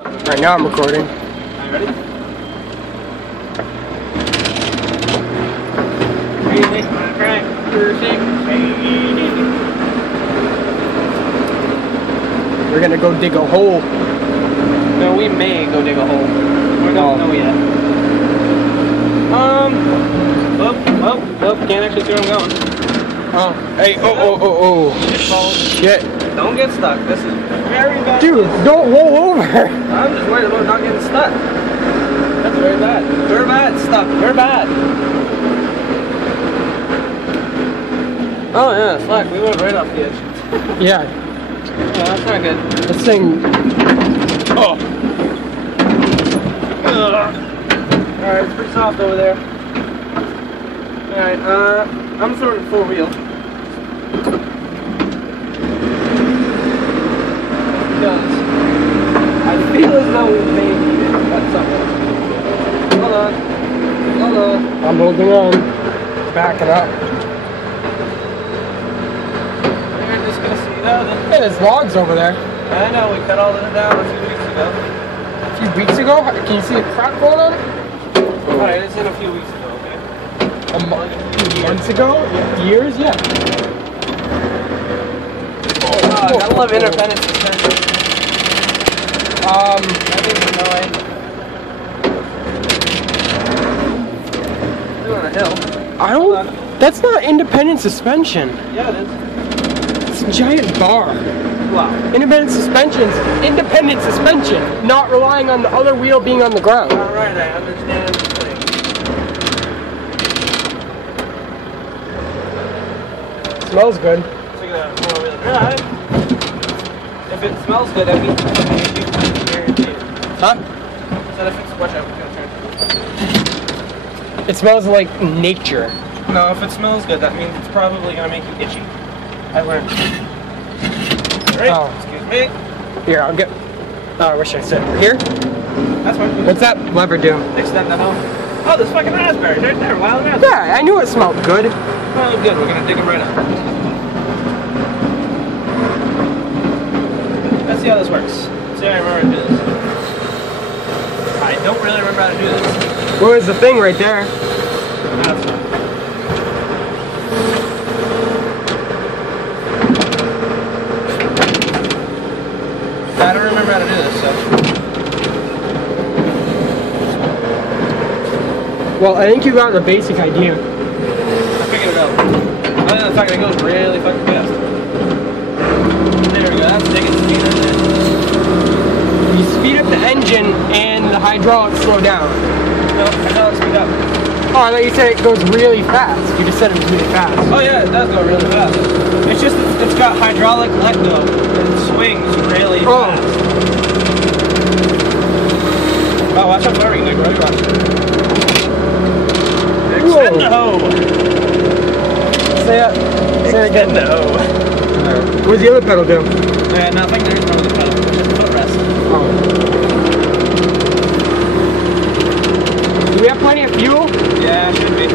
Right now I'm recording. Are you ready? We're gonna go dig a hole. No, we may go dig a hole. We don't know yet. Oh, can't actually see where I'm going. Oh, hey, oh. Shit. Don't get stuck. This is very bad. Dude, don't roll over. I'm just worried about not getting stuck. That's very bad. Very bad. Stuck. Very bad. Oh yeah, slack. We went right off the edge. Yeah. Oh, that's not good. This thing. Oh. Alright, it's pretty soft over there. Alright, I'm throwing full wheel. Because I feel as though we may need it at some point. Hold on. I'm holding on. Backing up. You're just gonna see that. Hey, there's logs over there. I know, we cut all of it down a few weeks ago. A few weeks ago? Can you see a crack going on it? Alright, it's in a few weeks ago, okay? Months ago? Years? Yeah. I gotta love independent suspension. That means annoying. We're on a hill. I don't. That's not independent suspension. Yeah, it is. It's a giant bar. Wow. Independent suspension's independent suspension, not relying on the other wheel being on the ground. Alright, I understand the thing. Smells good. So you're gonna four-wheel drive. If it smells good, that means it's something you can guarantee. Huh? So if it's watch out, it's gonna turn. It smells like nature. No, if it smells good, that means it's probably gonna make you itchy. I learned. Alright, Oh. excuse me. Here, I'll get. Oh, where should I sit? Here? That's fine. What's that lever do? Extend that home. Oh, there's fucking raspberries right there, wild raspberries. Yeah, I knew it smelled good. Oh, good, we're gonna dig them right up. Let's see how this works. See how I remember how to do this. I don't really remember how to do this. What was the thing right there? That's fine. I don't remember how to do this, so. Well, I think you got the basic idea. I figured it out. Other than the fact that it goes really fucking fast. There we go, that's digging speed right there. You speed up the engine and the hydraulics slow down. No, hydraulics speed up. Oh, I thought you said it goes really fast. You just said it was really fast. Oh yeah, it does go really fast. It's just, it's got hydraulic let go. It swings really fast. Oh, watch out for everything, right? Extend the hoe! Say it again. Extend the hoe. What does the other pedal do? Nothing, there's no other pedal. Just foot rest. Oh. Do we have plenty of fuel? Yeah, should be.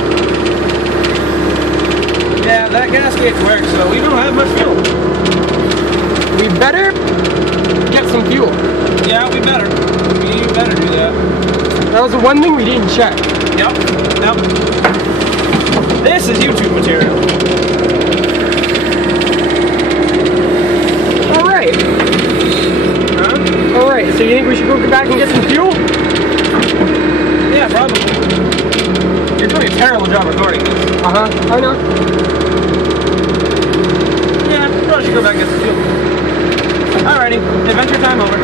Yeah, that gas gauge works, so we don't have much fuel. We better get some fuel. Yeah, we better. We better do that. That was the one thing we didn't check. Yep. This is YouTube material. Alright. Huh? Alright, so you think we should go back and get some fuel? Yeah, probably. You're doing a terrible job recording this. I know. Yeah, probably should go back and get some fuel. Alrighty, adventure time over.